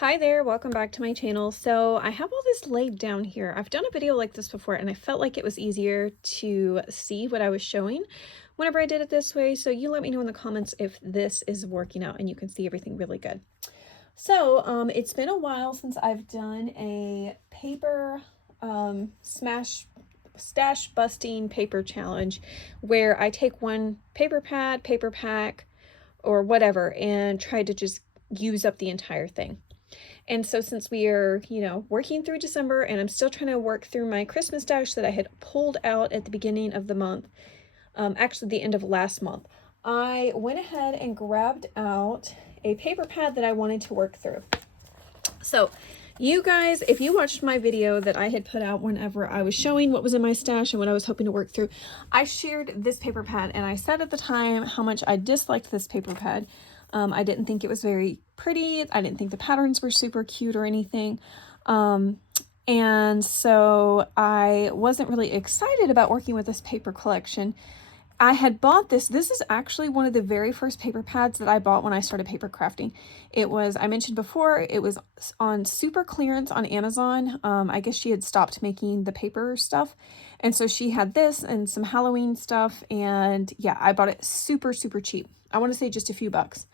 Hi there, welcome back to my channel. So I have all this laid down here. I've done a video like this before and I felt like it was easier to see what I was showing whenever I did it this way. So you let me know in the comments if this is working out and you can see everything really good. So it's been a while since I've done a paper stash busting paper challenge where I take one paper pad, paper pack, or whatever and try to just use up the entire thing. And so since we are, working through December and I'm still trying to work through my Christmas stash that I had pulled out at the beginning of the month, actually the end of last month, I went ahead and grabbed out a paper pad that I wanted to work through. So you guys, if you watched my video that I had put out whenever I was showing what was in my stash and what I was hoping to work through, I shared this paper pad and I said at the time how much I disliked this paper pad. I didn't think it was very pretty. I didn't think the patterns were super cute or anything. And so I wasn't really excited about working with this paper collection. I had bought this. This is actually one of the very first paper pads that I bought when I started paper crafting. It was, I mentioned before, it was on super clearance on Amazon. I guess she had stopped making the paper stuff. And so she had this and some Halloween stuff. And yeah, I bought it super, super cheap. I want to say just a few bucks.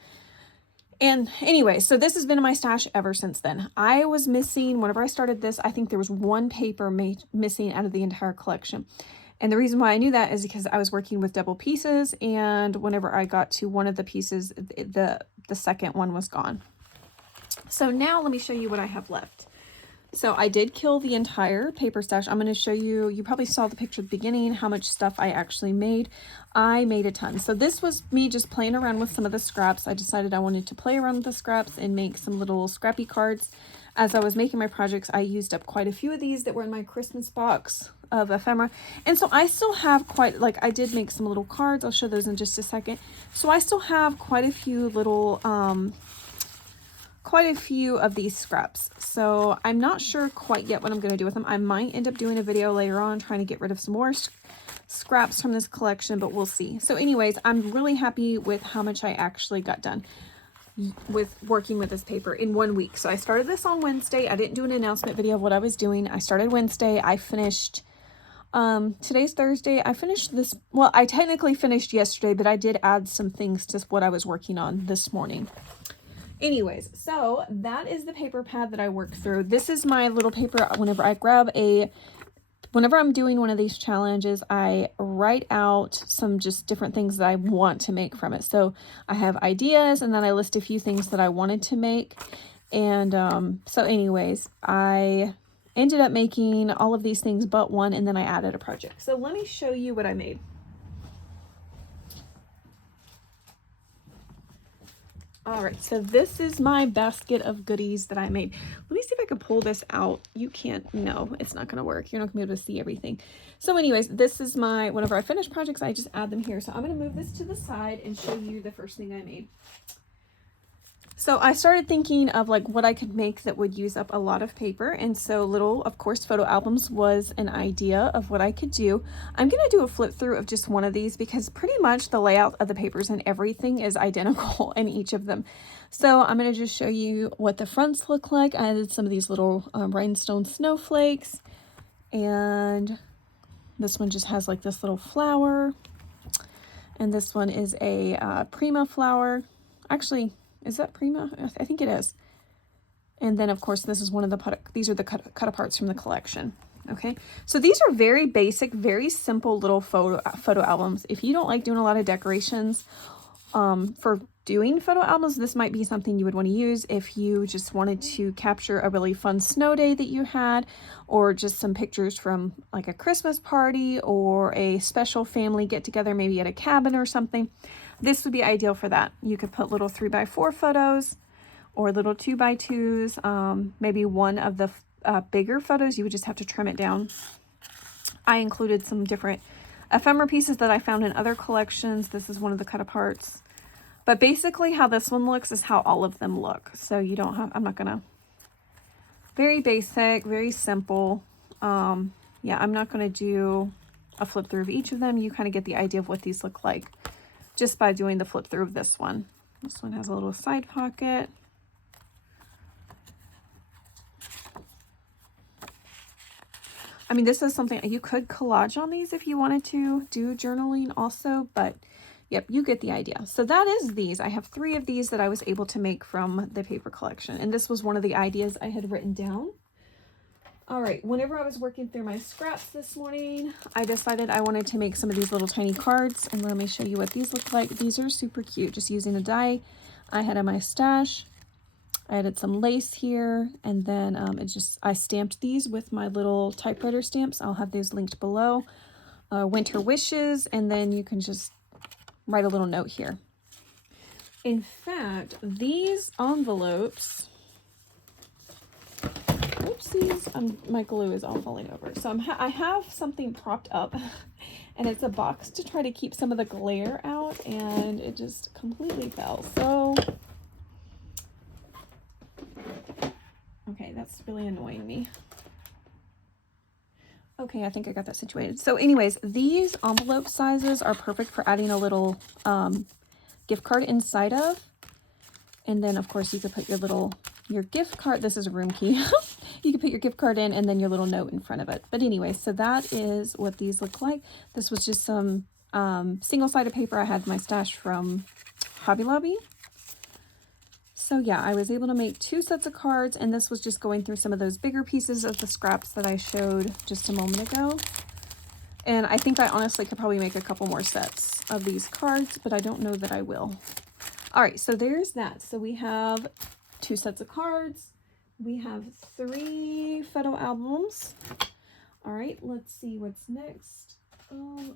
And anyway, so this has been in my stash ever since then. I was missing, whenever I started this, I think there was one paper missing out of the entire collection. And the reason why I knew that is because I was working with double pieces, and whenever I got to one of the pieces, the second one was gone. So now let me show you what I have left. So I did kill the entire paper stash. I'm going to show you, you probably saw the picture at the beginning, how much stuff I actually made. I made a ton. So this was me just playing around with some of the scraps. I decided I wanted to play around with the scraps and make some little scrappy cards. As I was making my projects, I used up quite a few of these that were in my Christmas box of ephemera. And so I still have quite, like I did make some little cards. I'll show those in just a second. So I still have quite a few little, quite a few of these scraps. So I'm not sure quite yet what I'm going to do with them. I might end up doing a video later on trying to get rid of some more scraps from this collection, but we'll see. So anyways, I'm really happy with how much I actually got done with working with this paper in 1 week. So I started this on Wednesday. I didn't do an announcement video of what I was doing. I started Wednesday. I finished, today's Thursday. I finished this, well, I technically finished yesterday, but I did add some things to what I was working on this morning. Anyways, so that is the paper pad that I worked through. This is my little paper. Whenever I'm doing one of these challenges, I write out some just different things that I want to make from it. So I have ideas and then I list a few things that I wanted to make. And so anyways, I ended up making all of these things but one, and then I added a project. So let me show you what I made. All right, so this is my basket of goodies that I made. Let me see if I can pull this out. You can't, no, it's not gonna work. You're not gonna be able to see everything. So anyways, this is my, whenever I finish projects, I just add them here. So I'm gonna move this to the side and show you the first thing I made. So I started thinking of like what I could make that would use up a lot of paper. And so little, of course, photo albums was an idea of what I could do. I'm going to do a flip through of just one of these because pretty much the layout of the papers and everything is identical in each of them. So I'm going to just show you what the fronts look like. I added some of these little rhinestone snowflakes, and this one just has like this little flower. And this one is a Prima flower. Actually, is that Prima? I think it is. And then of course, this is one of the, these are the cut aparts from the collection. Okay. So these are very basic, very simple little photo albums. If you don't like doing a lot of decorations, for doing photo albums, this might be something you would want to use if you just wanted to capture a really fun snow day that you had, or just some pictures from like a Christmas party or a special family get together, maybe at a cabin or something. This would be ideal for that. You could put little 3x4 photos or little 2x2s. Maybe one of the bigger photos, you would just have to trim it down. I included some different ephemera pieces that I found in other collections. This is one of the cut aparts. But basically how this one looks is how all of them look. So you don't have, I'm not gonna, very basic, very simple. Yeah, I'm not gonna do a flip through of each of them. You kind of get the idea of what these look like just by doing the flip through of this one. This one has a little side pocket. I mean, this is something you could collage on these if you wanted to do journaling also, but yep, you get the idea. So that is these. I have 3 of these that I was able to make from the paper collection. And this was one of the ideas I had written down. All right, whenever I was working through my scraps this morning, I decided I wanted to make some of these little tiny cards. And let me show you what these look like. These are super cute, just using a die I had in my stash. I added some lace here, and then I stamped these with my little typewriter stamps. I'll have those linked below. Winter wishes, and then you can just write a little note here. In fact, these envelopes, oopsies, my glue is all falling over. So I have something propped up, and it's a box to try to keep some of the glare out, and it just completely fell. So okay, that's really annoying me. Okay, I think I got that situated. So anyways, these envelope sizes are perfect for adding a little gift card inside of. And then of course you could put your gift card, this is a room key. You could put your gift card in and then your little note in front of it. But anyway, so that is what these look like. This was just some single-sided paper I had in my stash from Hobby Lobby. So yeah, I was able to make 2 sets of cards, and this was just going through some of those bigger pieces of the scraps that I showed just a moment ago. And I think I honestly could probably make a couple more sets of these cards, but I don't know that I will. All right, so there's that. So we have 2 sets of cards. We have 3 photo albums. All right, let's see what's next.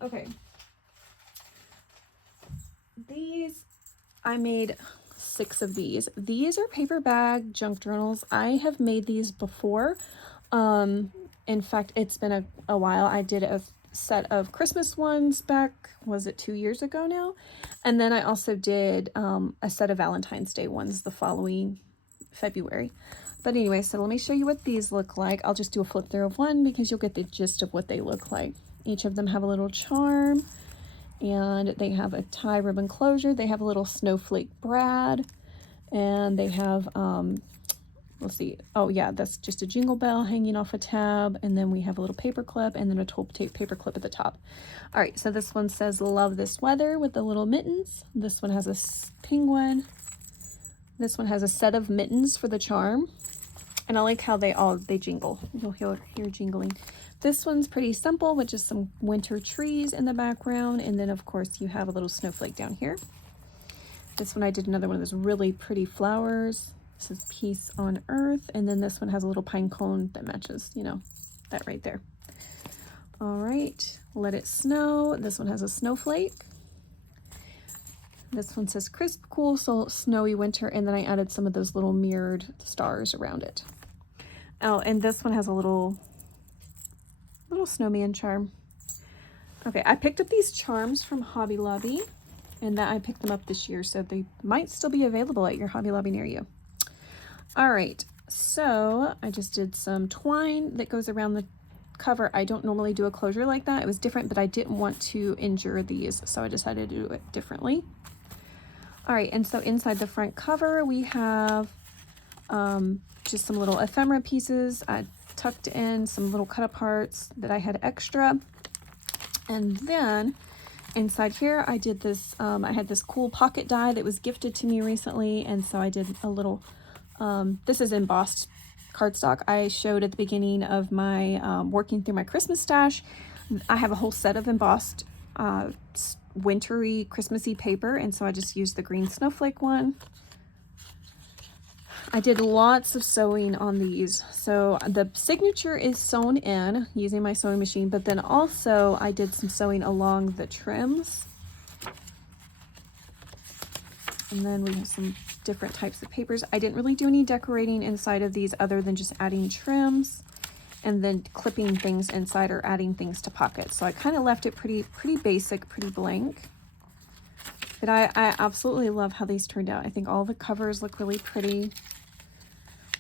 Okay. These, I made 6 of these. These are paper bag junk journals. I have made these before. In fact, it's been a while. I did a set of Christmas ones back, was it 2 years ago now? And then I also did a set of Valentine's Day ones the following February. But anyway, so let me show you what these look like. I'll just do a flip through of one because you'll get the gist of what they look like. Each of them have a little charm, and they have a tie ribbon closure. They have a little snowflake brad, and they have let's see, oh yeah, that's just a jingle bell hanging off a tab, and then we have a little paper clip and then a 12 tape paper clip at the top. All right, so this one says love this weather with the little mittens. This one has a penguin. This one has a set of mittens for the charm, and I like how they jingle. You'll hear jingling. This one's pretty simple with just some winter trees in the background, and then of course you have a little snowflake down here. This one I did another one of those really pretty flowers. This is Peace on Earth, and then this one has a little pine cone that matches, you know, that right there. All right, Let It Snow. This one has a snowflake. This one says crisp, cool, so snowy winter, and then I added some of those little mirrored stars around it. Oh, and this one has a little snowman charm. Okay, I picked up these charms from Hobby Lobby, and that I picked them up this year, so they might still be available at your Hobby Lobby near you. All right, so I just did some twine that goes around the cover. I don't normally do a closure like that. It was different, but I didn't want to injure these, so I decided to do it differently. All right, and so inside the front cover, we have just some little ephemera pieces. I tucked in some little cut aparts that I had extra. And then inside here, I did this, I had this cool pocket die that was gifted to me recently. And so I did a little, this is embossed cardstock. I showed at the beginning of my working through my Christmas stash. I have a whole set of embossed wintry Christmassy paper, and so I just used the green snowflake one. I did lots of sewing on these. So the signature is sewn in using my sewing machine, but then also I did some sewing along the trims. And then we have some different types of papers. I didn't really do any decorating inside of these other than just adding trims and then clipping things inside or adding things to pockets. So I kind of left it pretty basic, pretty blank. But I absolutely love how these turned out. I think all the covers look really pretty.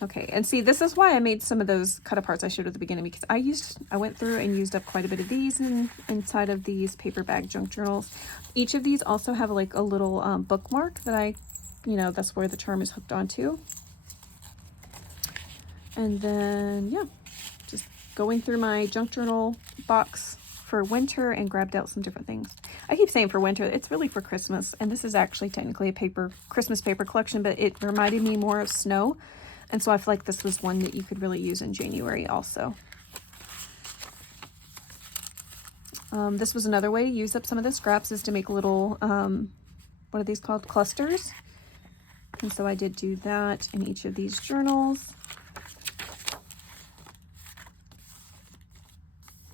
Okay, and see, this is why I made some of those cut aparts I showed at the beginning, because I went through and used up quite a bit of these inside of these paper bag junk journals. Each of these also have like a little bookmark that that's where the charm is hooked onto. And then, yeah, just going through my junk journal box for winter and grabbed out some different things. I keep saying for winter, it's really for Christmas. And this is actually technically a Christmas paper collection, but it reminded me more of snow. And so I feel like this was one that you could really use in January also. This was another way to use up some of the scraps, is to make little, what are these called? Clusters. And so I did do that in each of these journals.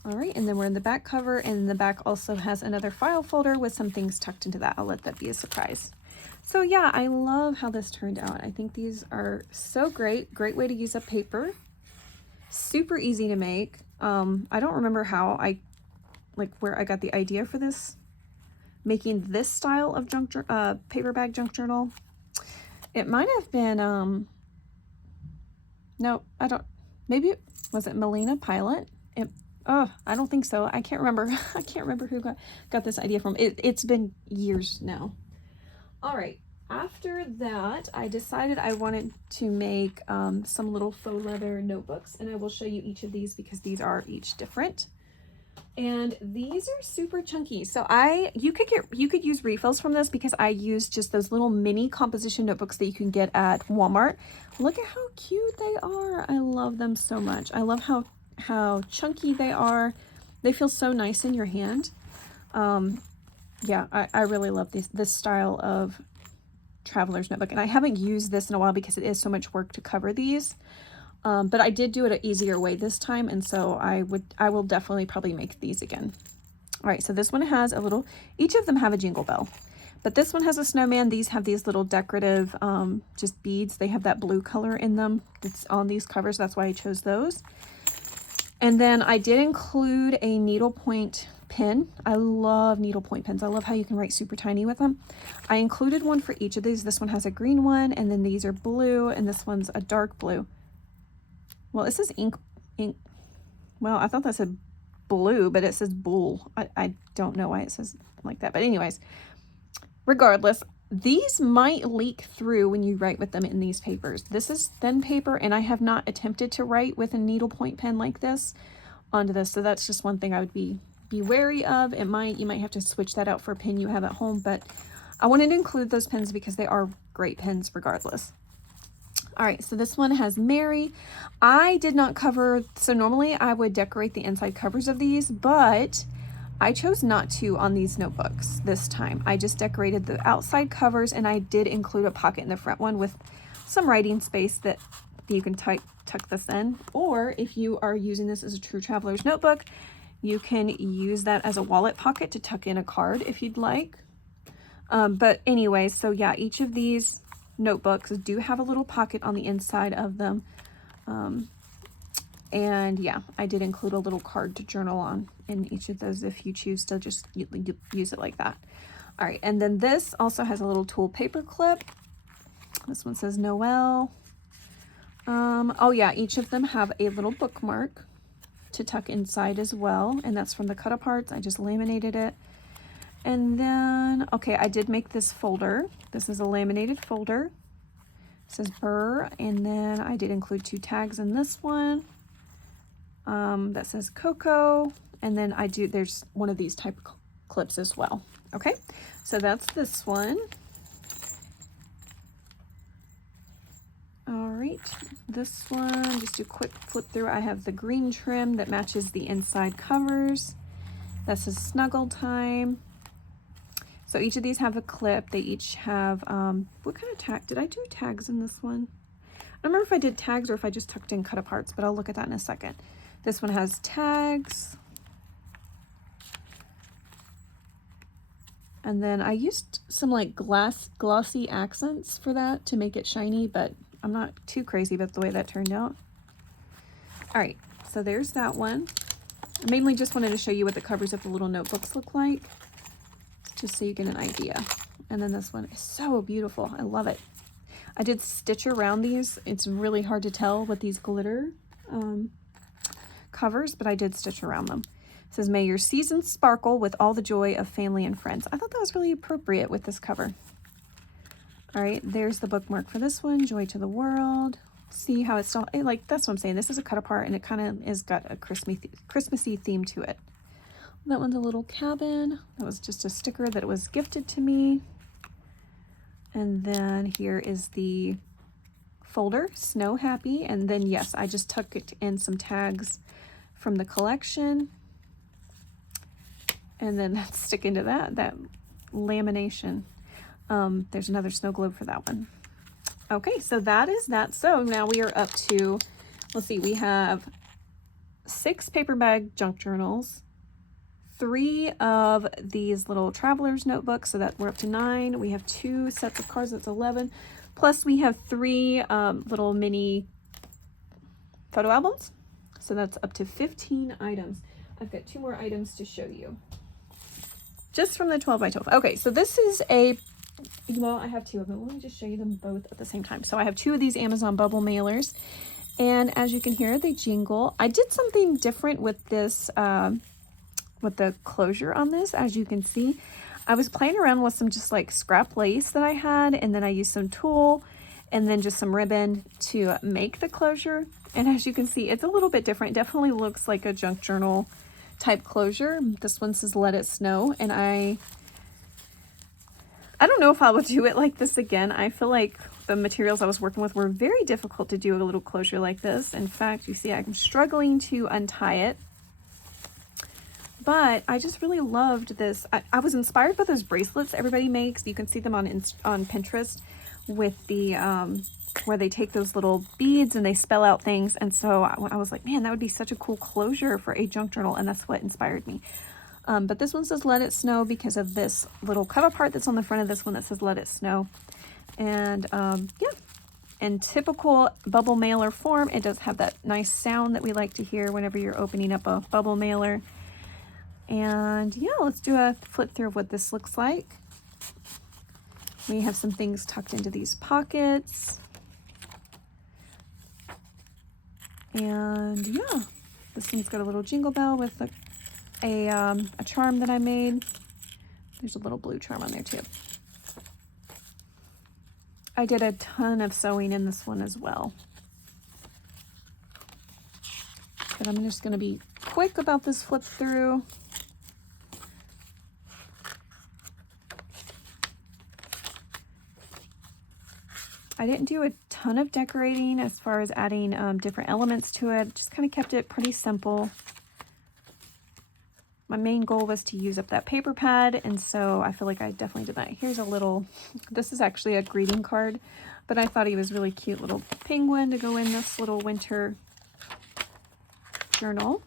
All right, and then we're in the back cover, and the back also has another file folder with some things tucked into that. I'll let that be a surprise. So yeah, I love how this turned out. I think these are so great. Great way to use up paper. Super easy to make. I don't remember how where I got the idea for this, making this style of paper bag junk journal. It might have been, no, I don't, maybe, was it Melina Pilot? Oh, I don't think so. I can't remember. I can't remember who got this idea from. It's been years now. All right. After that, I decided I wanted to make some little faux leather notebooks, and I will show you each of these because these are each different. And these are super chunky. So you could use refills from this, because I used just those little mini composition notebooks that you can get at Walmart. Look at how cute they are. I love them so much. I love how chunky they are. They feel so nice in your hand. Yeah, I really love this style of traveler's notebook, and I haven't used this in a while because it is so much work to cover these. But I did do it an easier way this time, and so I will definitely probably make these again. All right, so this one has a little, each of them have a jingle bell, but this one has a snowman. These have these little decorative just beads. They have that blue color in them that's on these covers. That's why I chose those. And then I did include a needlepoint pen. I love needlepoint pens. I love how you can write super tiny with them. I included one for each of these. This one has a green one, and then these are blue, and this one's a dark blue. Well, it says ink. Well, I thought that said blue, but it says bull. I don't know why it says like that. But anyways, regardless, these might leak through when you write with them in these papers. This is thin paper, and I have not attempted to write with a needlepoint pen like this onto this. So that's just one thing I would be wary of. You might have to switch that out for a pen you have at home, but I wanted to include those pens because they are great pens regardless. All right, so this one has Mary. I did not cover, so normally I would decorate the inside covers of these, but I chose not to on these notebooks this time. I just decorated the outside covers, and I did include a pocket in the front one with some writing space that you can tuck this in. Or if you are using this as a true traveler's notebook, you can use that as a wallet pocket to tuck in a card if you'd like. But anyway, so yeah, each of these notebooks do have a little pocket on the inside of them. And yeah, I did include a little card to journal on in each of those if you choose to just use it like that. All right, and then this also has a little tool paper clip. This one says Noel. Oh yeah, each of them have a little bookmark to tuck inside as well, and that's from the cut aparts. I just laminated it. And then, okay, I did make this folder. This is a laminated folder. It says Burr, and then I did include 2 tags in this one. That says Coco, and then there's one of these type of clips as well. Okay, so that's this one. All right, this one, just do a quick flip through. I have the green trim that matches the inside covers. That says Snuggle Time. So each of these have a clip. They each have, what kind of tag? Did I do tags in this one? I don't remember if I did tags or if I just tucked in cut aparts, but I'll look at that in a second. This one has tags. And then I used some like glossy accents for that to make it shiny, but I'm not too crazy about the way that turned out. All right, so there's that one. I mainly just wanted to show you what the covers of the little notebooks look like, just so you get an idea. And then this one is so beautiful. I love it. I did stitch around these. It's really hard to tell with these glitter covers, but I did stitch around them. It says, may your seasons sparkle with all the joy of family and friends. I thought that was really appropriate with this cover. All right, there's the bookmark for this one, Joy to the World. See how it's still, like, that's what I'm saying. This is a cut apart and it kind of is got a Christmassy theme to it. That one's a little cabin. That was just a sticker that was gifted to me. And then here is the folder, Snow Happy. And then yes, I just tucked in some tags from the collection. And then that's sticking to that lamination. There's another snow globe for that one. Okay, so that is that. So now we are up to, let's see, we have 6 paper bag junk journals, 3 of these little traveler's notebooks, so that we're up to 9. We have 2 sets of cards, that's 11. Plus we have 3 little mini photo albums. So that's up to 15 items. I've got 2 more items to show you. Just from the 12 by 12. Okay, so this is well, I have 2 of them. Let me just show you them both at the same time. So I have 2 of these Amazon bubble mailers. And as you can hear, they jingle. I did something different with this, with the closure on this. As you can see, I was playing around with some just like scrap lace that I had. And then I used some tulle and then just some ribbon to make the closure. And as you can see, it's a little bit different. It definitely looks like a junk journal type closure. This one says Let It Snow. And I don't know if I would do it like this again. I feel like the materials I was working with were very difficult to do a little closure like this. In fact, you see I'm struggling to untie it. But I just really loved this. I was inspired by those bracelets everybody makes. You can see them on Pinterest with the, where they take those little beads and they spell out things. And so I was like, man, that would be such a cool closure for a junk journal. And that's what inspired me. But this one says Let It Snow because of this little cover part that's on the front of this one that says Let It Snow. And yeah, in typical bubble mailer form, it does have that nice sound that we like to hear whenever you're opening up a bubble mailer. And yeah, let's do a flip through of what this looks like. We have some things tucked into these pockets. And yeah, this one's got a little jingle bell with a charm that I made. There's a little blue charm on there too. I did a ton of sewing in this one as well. But I'm just going to be quick about this flip through. I didn't do a ton of decorating as far as adding different elements to it. Just kind of kept it pretty simple. My main goal was to use up that paper pad, and so I feel like I definitely did that. Here's a little, this is actually a greeting card, but I thought he was really cute little penguin to go in this little winter journal.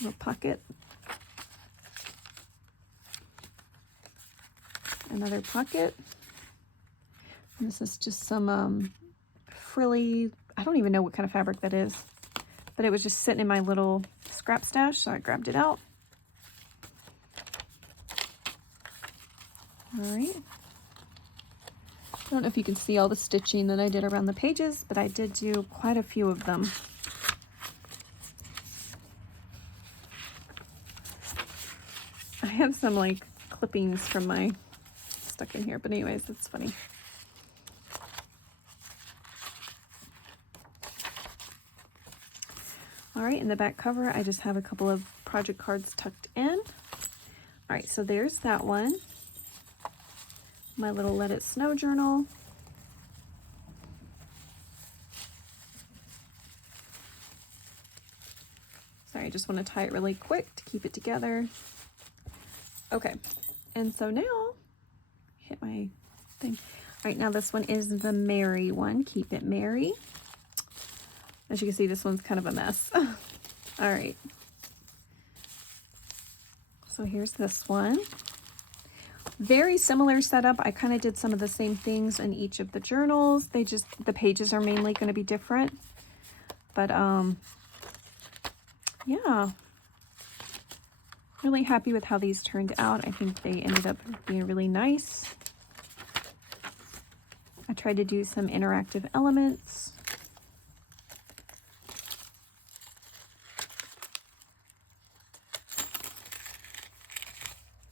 Little pocket. Another pocket. And this is just some frilly, I don't even know what kind of fabric that is, but it was just sitting in my little scrap stash, so I grabbed it out. All right. I don't know if you can see all the stitching that I did around the pages, but I did do quite a few of them. I have some like clippings from my stuck in here, but anyways, that's funny. All right, in the back cover, I just have a couple of project cards tucked in. All right, so there's that one. My little Let It Snow journal. Sorry, I just want to tie it really quick to keep it together. Okay, and so now, hit my thing. All right, now this one is the Merry one, Keep It Merry. As you can see, this one's kind of a mess. All right. So here's this one. Very similar setup. I kind of did some of the same things in each of the journals. The pages are mainly going to be different. But yeah. Really happy with how these turned out. I think they ended up being really nice. I tried to do some interactive elements.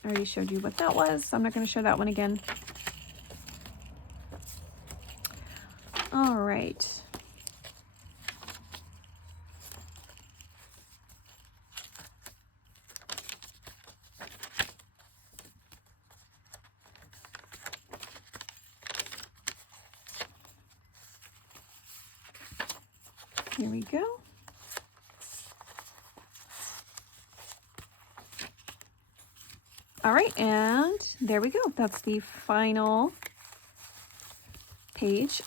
I already showed you what that was, so I'm not going to show that one again. All right. Here we go. All right, and there we go. That's the final page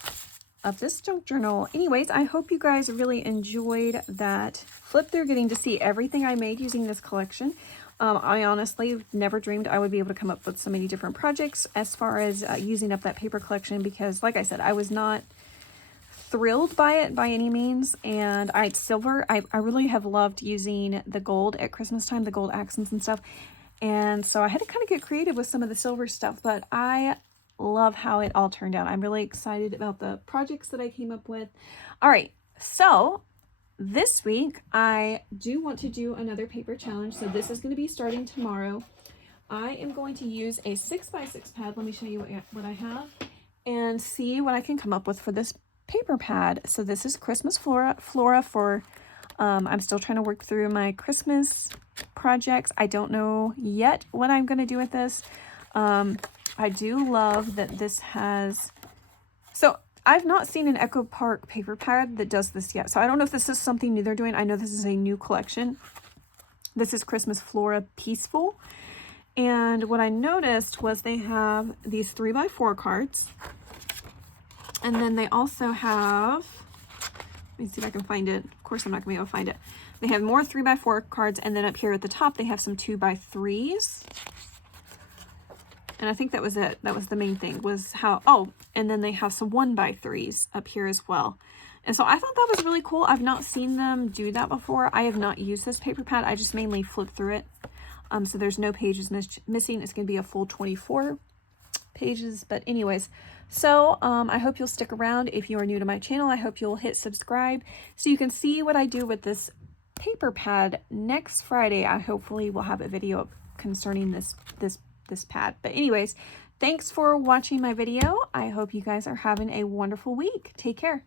of this junk journal. Anyways, I hope you guys really enjoyed that flip through, getting to see everything I made using this collection. I honestly never dreamed I would be able to come up with so many different projects as far as using up that paper collection, because like I said, I was not thrilled by it by any means. And silver, I really have loved using the gold at Christmas time, the gold accents and stuff. And so I had to kind of get creative with some of the silver stuff, but I love how it all turned out. I'm really excited about the projects that I came up with. All right, so this week I do want to do another paper challenge. So this is going to be starting tomorrow. I am going to use a 6x6 pad. Let me show you what I have and see what I can come up with for this paper pad. So this is Christmas Flora for, I'm still trying to work through my Christmas projects. I don't know yet what I'm going to do with this. I do love that this has, so I've not seen an Echo Park paper pad that does this yet. So I don't know if this is something new they're doing. I know this is a new collection. This is Christmas Flora Peaceful. And what I noticed was they have these 3x4 cards. And then they also have, let me see if I can find it. Of course, I'm not gonna be able to find it. They have more 3x4 cards, and then up here at the top, they have some 2x3s. And I think that was it. That was the main thing, was how, oh, and then they have some 1x3s up here as well. And so I thought that was really cool. I've not seen them do that before. I have not used this paper pad. I just mainly flip through it. So there's no pages missing. It's gonna be a full 24 pages. But anyways, so I hope you'll stick around. If you are new to my channel, I hope you'll hit subscribe so you can see what I do with this paper pad next Friday. I hopefully will have a video concerning this pad. But anyways, thanks for watching my video. I hope you guys are having a wonderful week. Take care.